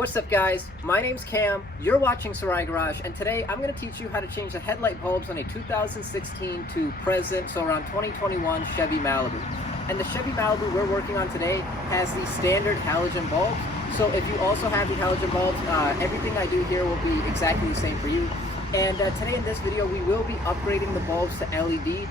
What's up guys, my name's Cam, you're watching Sarai Garage, and today I'm going to teach you how to change the headlight bulbs on a 2016 to present, so around 2021 Chevy Malibu. And the Chevy Malibu we're working on today has the standard halogen bulbs, so if you also have the halogen bulbs, everything I do here will be exactly the same for you. And today in this video we will be upgrading the bulbs to LED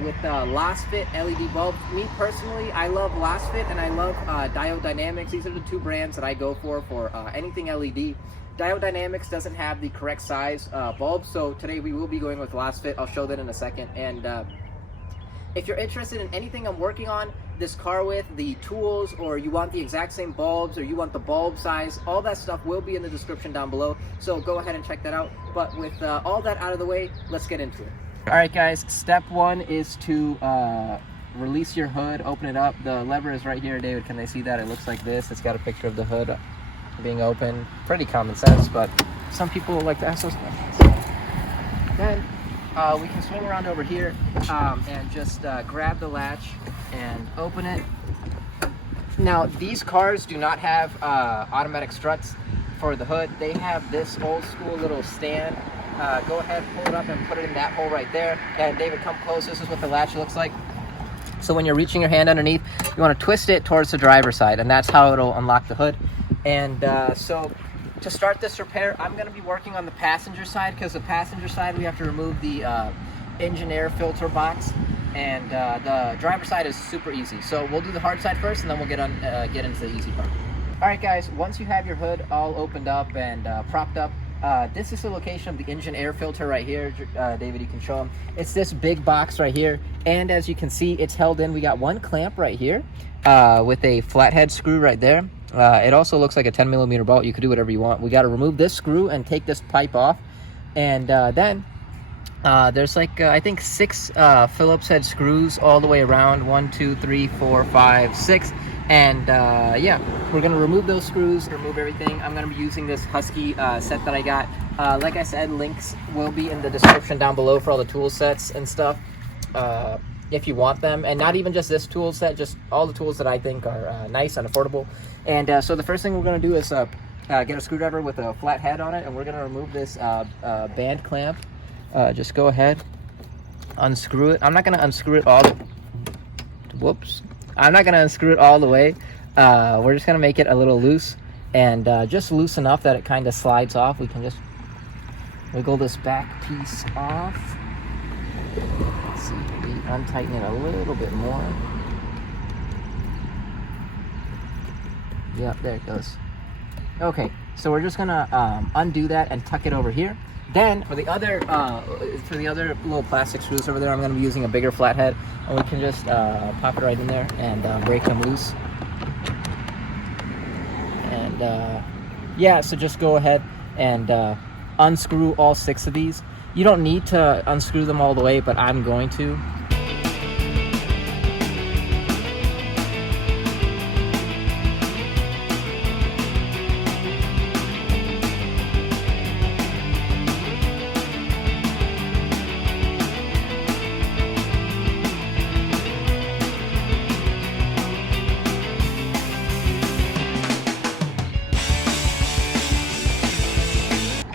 with LOSFIT LED bulbs. Me personally, I love LOSFIT and I love Diode Dynamics. These are the two brands that I go for anything LED. Diode Dynamics doesn't have the correct size bulbs, so today we will be going with LOSFIT. I'll show that in a second. And if you're interested in anything I'm working on this car with, the tools, or you want the exact same bulbs, or you want the bulb size, all that stuff will be in the description down below, so go ahead and check that out. But with all that out of the way, let's get into it. All right guys, step one is to release your hood, open it up. The lever is right here. David, can they see that? It looks like this. It's got a picture of the hood being open. Pretty common sense, but some people like to ask those questions. Then we can swing around over here and just grab the latch and open it. Now these cars do not have automatic struts for the hood. They have this old school little stand. Go ahead, pull it up and put it in that hole right there. And David, come close. This is what the latch looks like. So when you're reaching your hand underneath, you want to twist it towards the driver's side, and that's how it'll unlock the hood. And so to start this repair, I'm going to be working on the passenger side, because the passenger side we have to remove the engine air filter box, and the driver's side is super easy. So we'll do the hard side first, and then we'll get into the easy part. All right guys, once you have your hood all opened up and propped up, this is the location of the engine air filter right here. David, you can show them. It's this big box right here, and as you can see, it's held in. We got one clamp right here with a flathead screw right there. It also looks like a 10mm bolt. You could do whatever you want. We got to remove this screw and take this pipe off, and then there's like I think 6 Phillips head screws all the way around. 1, 2, 3, 4, 5, 6. And yeah, we're gonna remove those screws, remove everything. I'm gonna be using this Husky set that I got. Like I said, links will be in the description down below for all the tool sets and stuff, if you want them. And not even just this tool set, just all the tools that I think are nice and affordable. And so the first thing we're gonna do is get a screwdriver with a flat head on it, and we're gonna remove this band clamp. Just go ahead, unscrew it. I'm not gonna unscrew it all. Whoops. I'm not gonna unscrew it all the way. We're just gonna make it a little loose, and just loose enough that it kind of slides off. We can just wiggle this back piece off. Let's see, untighten it a little bit more. Yep, there it goes. Okay, so we're just gonna undo that and tuck it over here. Then for the other little plastic screws over there, I'm going to be using a bigger flathead, and we can just pop it right in there and break them loose. And yeah, so just go ahead and unscrew all 6 of these. You don't need to unscrew them all the way, but I'm going to.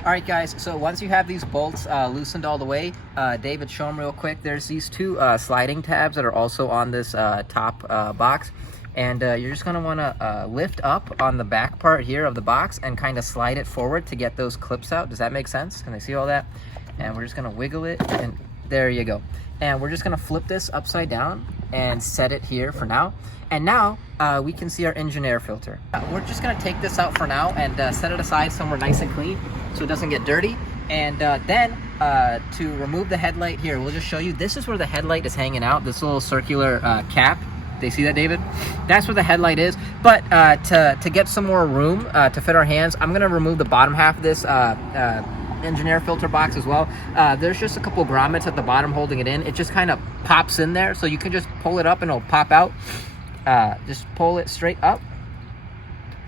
All right guys, so once you have these bolts loosened all the way, David, show them real quick. There's these 2 sliding tabs that are also on this top box, and you're just going to want to lift up on the back part here of the box and kind of slide it forward to get those clips out. Does that make sense? Can I see all that? And we're just going to wiggle it, and there you go. And we're just going to flip this upside down and set it here for now. And now we can see our engine air filter. We're just going to take this out for now and set it aside somewhere nice and clean so it doesn't get dirty. And then to remove the headlight here, we'll just show you. This is where the headlight is hanging out, this little circular cap. They see that, David? That's where the headlight is. But to get some more room to fit our hands, I'm going to remove the bottom half of this engine air filter box as well. There's just a couple grommets at the bottom holding it in. It just kind of pops in there, so you can just pull it up and it'll pop out. Just pull it straight up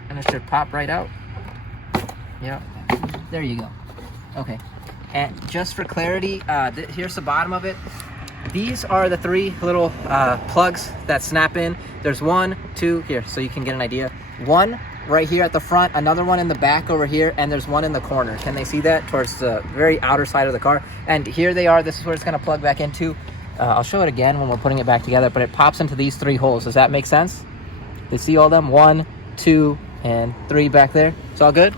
and it should pop right out. Yeah, there you go. Okay, and just for clarity, here's the bottom of it. These are the three little plugs that snap in. There's 1, 2 here, so you can get an idea. 1 right here at the front, another one in the back over here, and there's one in the corner. Can they see that? Towards the very outer side of the car. And here they are. This is where it's going to plug back into. I'll show it again when we're putting it back together, but it pops into these 3 holes. Does that make sense? They see all them? 1, 2, and 3 back there. It's all good?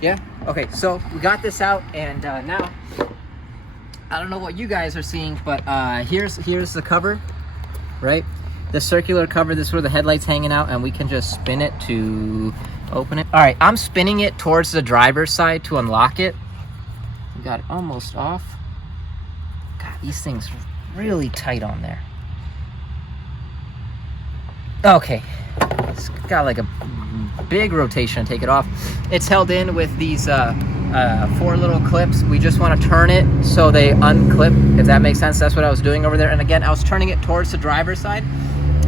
Yeah? Okay, so we got this out, and now, I don't know what you guys are seeing, but here's the cover, right? The circular cover, this is where the headlight's hanging out, and we can just spin it to open it. All right, I'm spinning it towards the driver's side to unlock it. We got it almost off. God, these things are really tight on there. Okay, it's got like a big rotation to take it off. It's held in with these 4 little clips. We just want to turn it so they unclip, if that makes sense. That's what I was doing over there. And again, I was turning it towards the driver's side.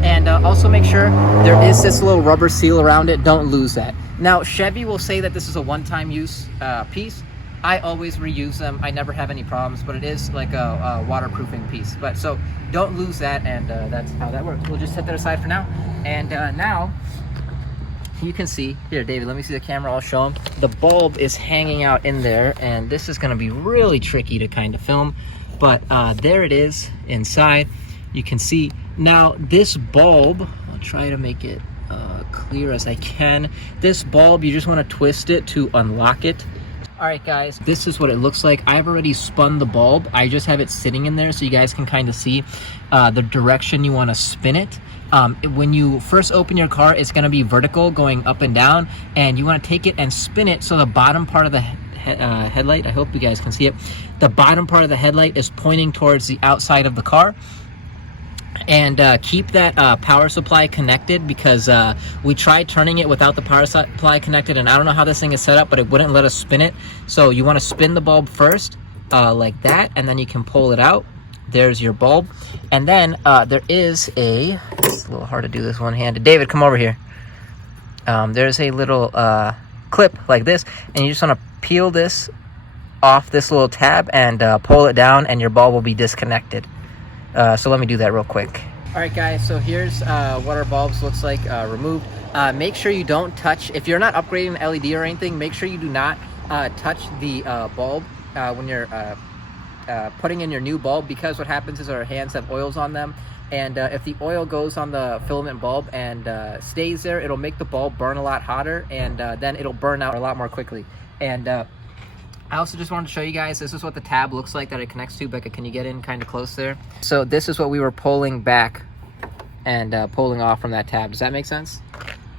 And also make sure there is this little rubber seal around it. Don't lose that. Now, Chevy will say that this is a one-time use piece. I always reuse them. I never have any problems, but it is like a waterproofing piece. But so don't lose that, and that's how that works. We'll just set that aside for now. And now you can see here, David, let me see the camera. I'll show them. The bulb is hanging out in there, and this is going to be really tricky to kind of film. But there it is inside. You can see now this bulb. I'll try to make it clear as I can. This bulb, you just want to twist it to unlock it. All right, guys, this is what it looks like. I've already spun the bulb. I just have it sitting in there so you guys can kind of see the direction you want to spin it. When you first open your car, it's going to be vertical, going up and down, and you want to take it and spin it so the bottom part of the headlight, I hope you guys can see it, the bottom part of the headlight is pointing towards the outside of the car. And keep that power supply connected, because we tried turning it without the power supply connected, and I don't know how this thing is set up, but it wouldn't let us spin it. So you want to spin the bulb first like that, and then you can pull it out. There's your bulb. And then there is it's a little hard to do this one-handed. David, come over here. There's a little clip like this, and you just want to peel this off this little tab and pull it down, and your bulb will be disconnected. So let me do that real quick. All right, guys, so here's what our bulbs looks like removed. Make sure you don't touch, if you're not upgrading the LED or anything, make sure you do not touch the bulb when you're putting in your new bulb, because what happens is our hands have oils on them, and if the oil goes on the filament bulb and stays there, it'll make the bulb burn a lot hotter, and then it'll burn out a lot more quickly. And I also just wanted to show you guys, this is what the tab looks like that it connects to. Becca, can you get in kind of close there? So this is what we were pulling back and pulling off from that tab. Does that make sense?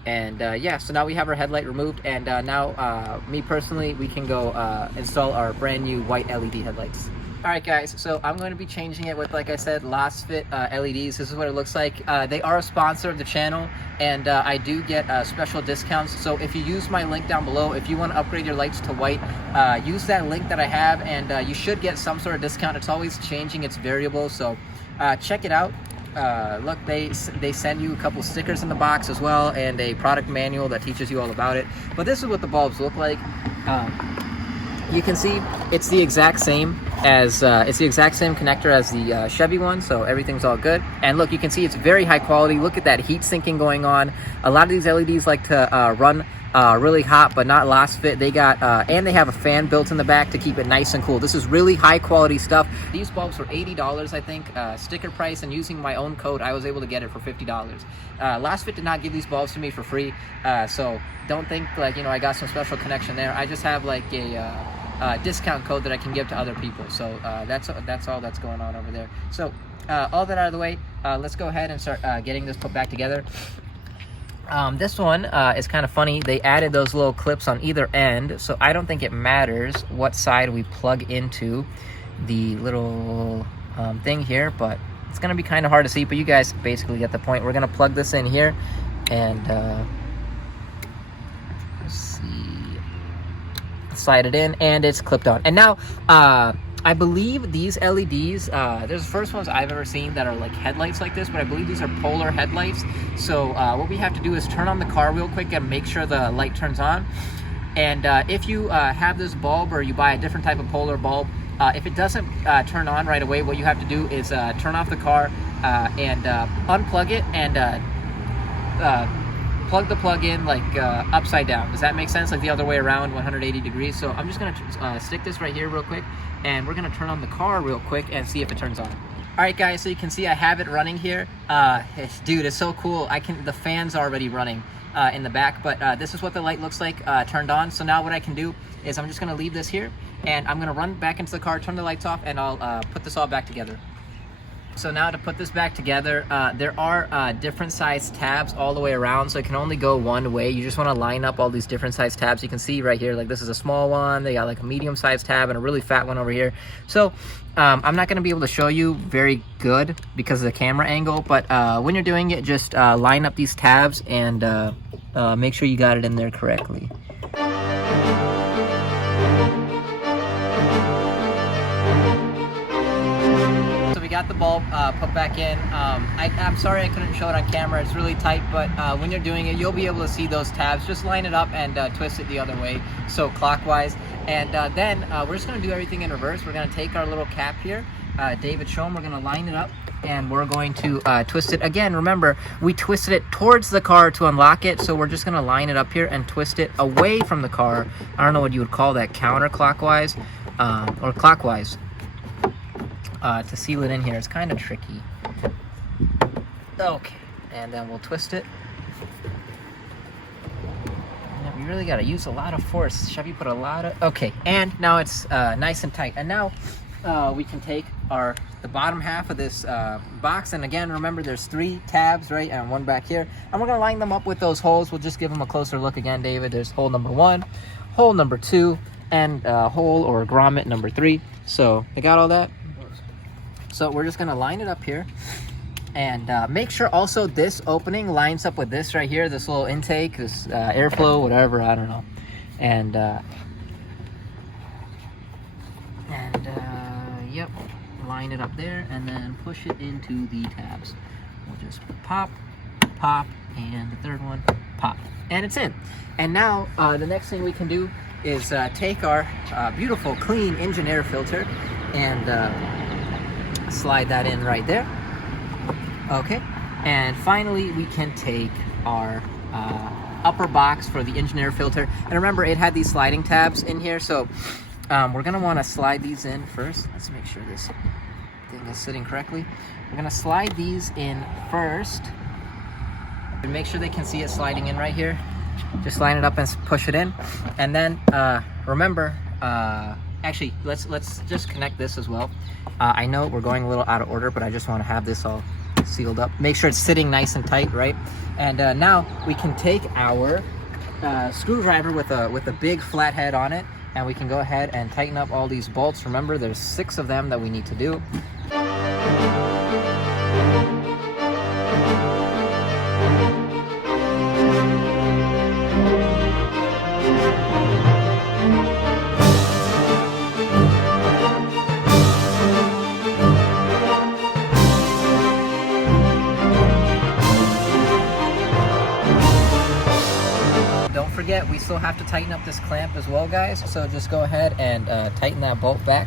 And yeah, so now we have our headlight removed, and now me personally, we can go install our brand new white LED headlights. All right, guys, so I'm going to be changing it with, like I said, Last Fit LEDs. This is what it looks like. They are a sponsor of the channel, and I do get special discounts. So if you use my link down below, if you want to upgrade your lights to white, use that link that I have, and you should get some sort of discount. It's always changing, it's variable, so check it out. Look, they send you a couple stickers in the box as well, and a product manual that teaches you all about it. But this is what the bulbs look like. You can see it's the exact same as it's the exact same connector as the Chevy one, so everything's all good. And look, you can see it's very high quality. Look at that heat sinking going on. A lot of these LEDs like to run really hot, but not Last Fit. They got and they have a fan built in the back to keep it nice and cool. This is really high quality stuff. These bulbs were $80, I think, sticker price, and using my own code, I was able to get it for $50. Last Fit did not give these bulbs to me for free, so don't think like, you know, I got some special connection there. I just have like a discount code that I can give to other people. So that's all that's going on over there. So all that out of the way, let's go ahead and start getting this put back together. This one is kind of funny. They added those little clips on either end, so I don't think it matters what side we plug into the little thing here, but it's gonna be kind of hard to see, but you guys basically get the point. We're gonna plug this in here, and let's see, slide it in, and it's clipped on. And now I believe these LEDs, there's the first ones I've ever seen that are like headlights like this, but I believe these are polar headlights. So what we have to do is turn on the car real quick and make sure the light turns on. And if you have this bulb, or you buy a different type of polar bulb, if it doesn't turn on right away, what you have to do is turn off the car and unplug it, and plug the plug in like upside down. Does that make sense? Like the other way around, 180 degrees. So I'm just gonna stick this right here real quick, and we're gonna turn on the car real quick and see if it turns on. All right, guys, so you can see I have it running here. Dude, it's so cool. The fan's already running in the back, but this is what the light looks like turned on. So now what I can do is I'm just gonna leave this here, and I'm gonna run back into the car, turn the lights off, and I'll put this all back together. So now to put this back together, there are different size tabs all the way around, so it can only go one way. You just want to line up all these different size tabs. You can see right here, like this is a small one, they got like a medium sized tab and a really fat one over here. So I'm not going to be able to show you very good because of the camera angle, but when you're doing it, just line up these tabs and make sure you got it in there correctly. Got the bulb put back in. I'm sorry I couldn't show it on camera. It's really tight, but when you're doing it, you'll be able to see those tabs. Just line it up and twist it the other way, so clockwise. And then we're just going to do everything in reverse. We're going to take our little cap here. David, show them. We're going to line it up, and we're going to twist it. Again, remember, we twisted it towards the car to unlock it, so we're just going to line it up here and twist it away from the car. I don't know what you would call that, counterclockwise or clockwise. To seal it in here. It's kind of tricky. Okay, and then we'll twist it. And we really got to use a lot of force. Chevy put a lot of... Okay, and now it's nice and tight. And now we can take the bottom half of this box, and again, remember there's 3 tabs, right, and 1 back here, and we're going to line them up with those holes. We'll just give them a closer look again, David. There's hole number 1, hole number 2, and hole or grommet number 3. So, I got all that? So we're just gonna line it up here, and make sure also this opening lines up with this right here, this little intake, this airflow, whatever, I don't know. And yep, line it up there, and then push it into the tabs. We'll just pop, pop, and the third one, pop, and it's in. And now the next thing we can do is take our beautiful, clean engine air filter and slide that in right there. Okay, and finally we can take our upper box for the engine air filter, and remember it had these sliding tabs in here, so we're gonna want to slide these in first. Let's make sure this thing is sitting correctly. We're gonna slide these in first and make sure they can see it sliding in right here. Just line it up and push it in, and then remember, actually let's just connect this as well. I know we're going a little out of order, but I just want to have this all sealed up. Make sure it's sitting nice and tight, right? And now we can take our screwdriver with a big flat head on it, and we can go ahead and tighten up all these bolts. Remember, there's 6 of them that we need to do. Forget, we still have to tighten up this clamp as well, guys, so just go ahead and tighten that bolt back.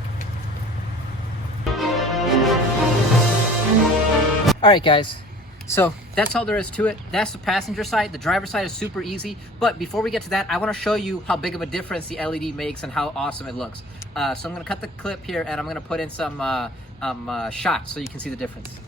All right, guys, so that's all there is to it. That's the passenger side. The driver's side is super easy, but before we get to that, I want to show you how big of a difference the LED makes and how awesome it looks. So I'm going to cut the clip here, and I'm going to put in some shots so you can see the difference.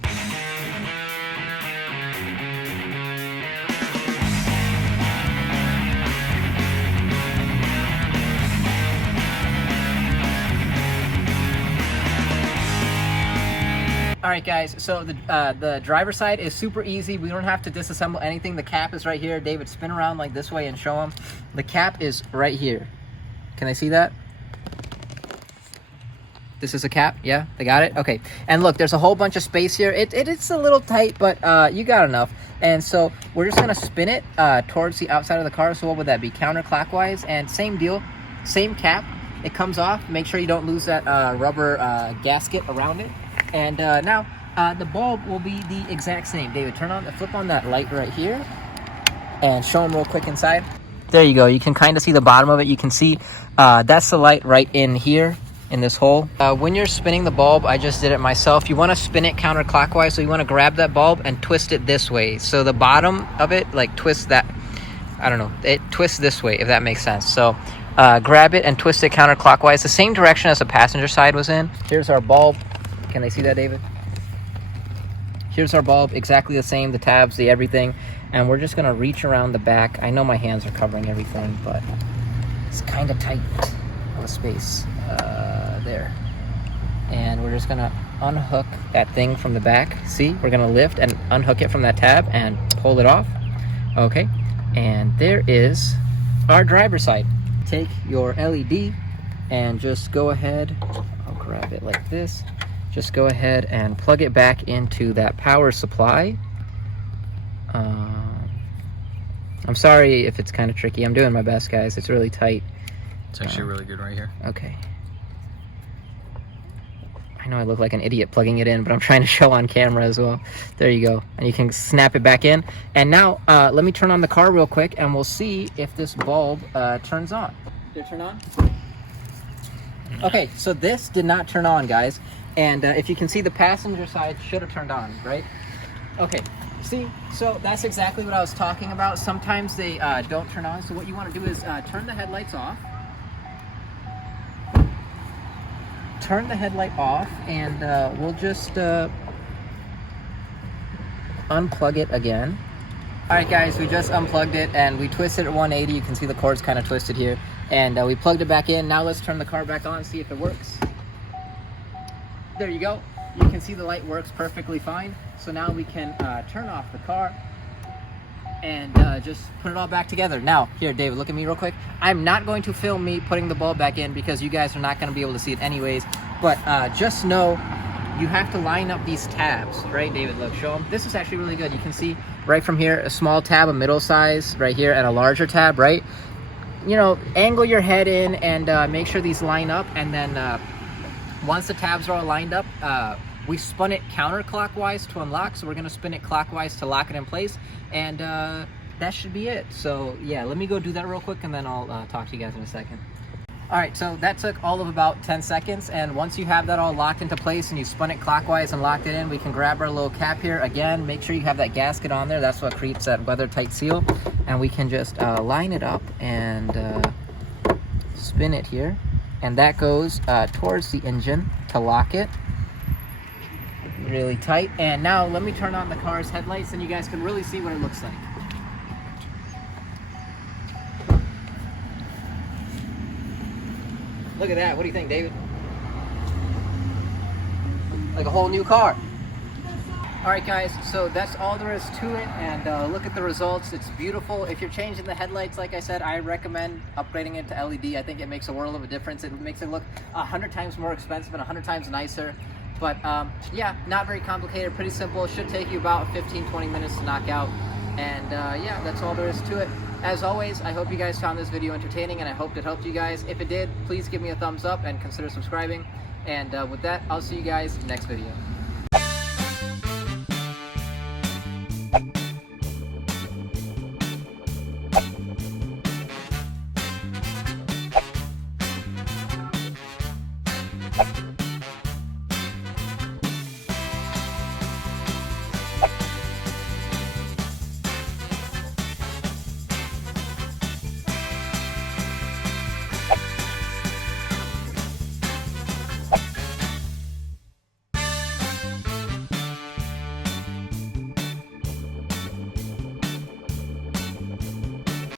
All right, guys, so the driver's side is super easy. We don't have to disassemble anything. The cap is right here. David, spin around like this way and show them. The cap is right here. Can they see that? This is a cap? Yeah, they got it? Okay. And look, there's a whole bunch of space here. It's a little tight, but you got enough. And so we're just going to spin it towards the outside of the car. So what would that be? Counterclockwise. And same deal, same cap. It comes off. Make sure you don't lose that rubber gasket around it. And now the bulb will be the exact same. David, flip on that light right here and show them real quick inside. There you go. You can kind of see the bottom of it. You can see that's the light right in here in this hole. When you're spinning the bulb, I just did it myself. You want to spin it counterclockwise, so you want to grab that bulb and twist it this way. So the bottom of it, like twist that I don't know, it twists this way, if that makes sense. So grab it and twist it counterclockwise, the same direction as the passenger side was in. Here's our bulb. Can they see that, David? Here's our bulb, exactly the same, the tabs, the everything. And we're just gonna reach around the back. I know my hands are covering everything, but it's kind of tight of a space there. And we're just gonna unhook that thing from the back. See, we're gonna lift and unhook it from that tab and pull it off. Okay, and there is our driver's side. Take your LED and just go ahead, I'll grab it like this. Just go ahead and plug it back into that power supply. I'm sorry if it's kind of tricky. I'm doing my best, guys. It's really tight. It's actually really good right here. Okay. I know I look like an idiot plugging it in, but I'm trying to show on camera as well. There you go. And you can snap it back in. And now, let me turn on the car real quick, and we'll see if this bulb turns on. Did it turn on? Okay, so this did not turn on, guys. And if you can see, the passenger side should have turned on, right? Okay, see, so that's exactly what I was talking about. Sometimes they don't turn on. So what you want to do is turn the headlights off. Turn the headlight off, and we'll just unplug it again. All right, guys, we just unplugged it, and we twisted it at 180. You can see the cord's kind of twisted here. And we plugged it back in. Now let's turn the car back on and see if it works. There you go. You can see the light works perfectly fine. So now we can turn off the car and just put it all back together. Now, here, David, look at me real quick. I'm not going to film me putting the bulb back in because you guys are not going to be able to see it anyways. But just know you have to line up these tabs, right, David? Look, show them. This is actually really good. You can see right from here, a small tab, a middle size right here, and a larger tab, right? You know, angle your head in and make sure these line up. And then once the tabs are all lined up, we spun it counterclockwise to unlock, so we're gonna spin it clockwise to lock it in place, and that should be it. So yeah, let me go do that real quick, and then I'll talk to you guys in a second. All right, so that took all of about 10 seconds, and once you have that all locked into place and you spun it clockwise and locked it in, we can grab our little cap here. Again, make sure you have that gasket on there. That's what creates that weather-tight seal, and we can just line it up and spin it here, and that goes towards the engine to lock it. Really tight. And now let me turn on the car's headlights and you guys can really see what it looks like. Look at that. What do you think, David? Like a whole new car. All right, guys, so that's all there is to it, and look at the results. It's beautiful. If you're changing the headlights, like I said, I recommend upgrading it to LED. I think it makes a world of a difference. It makes it look 100 times more expensive and 100 times nicer. But yeah, not very complicated, pretty simple. It should take you about 15-20 minutes to knock out. And yeah, that's all there is to it. As always, I hope you guys found this video entertaining, and I hope it helped you guys. If it did, please give me a thumbs up and consider subscribing. And with that, I'll see you guys next video.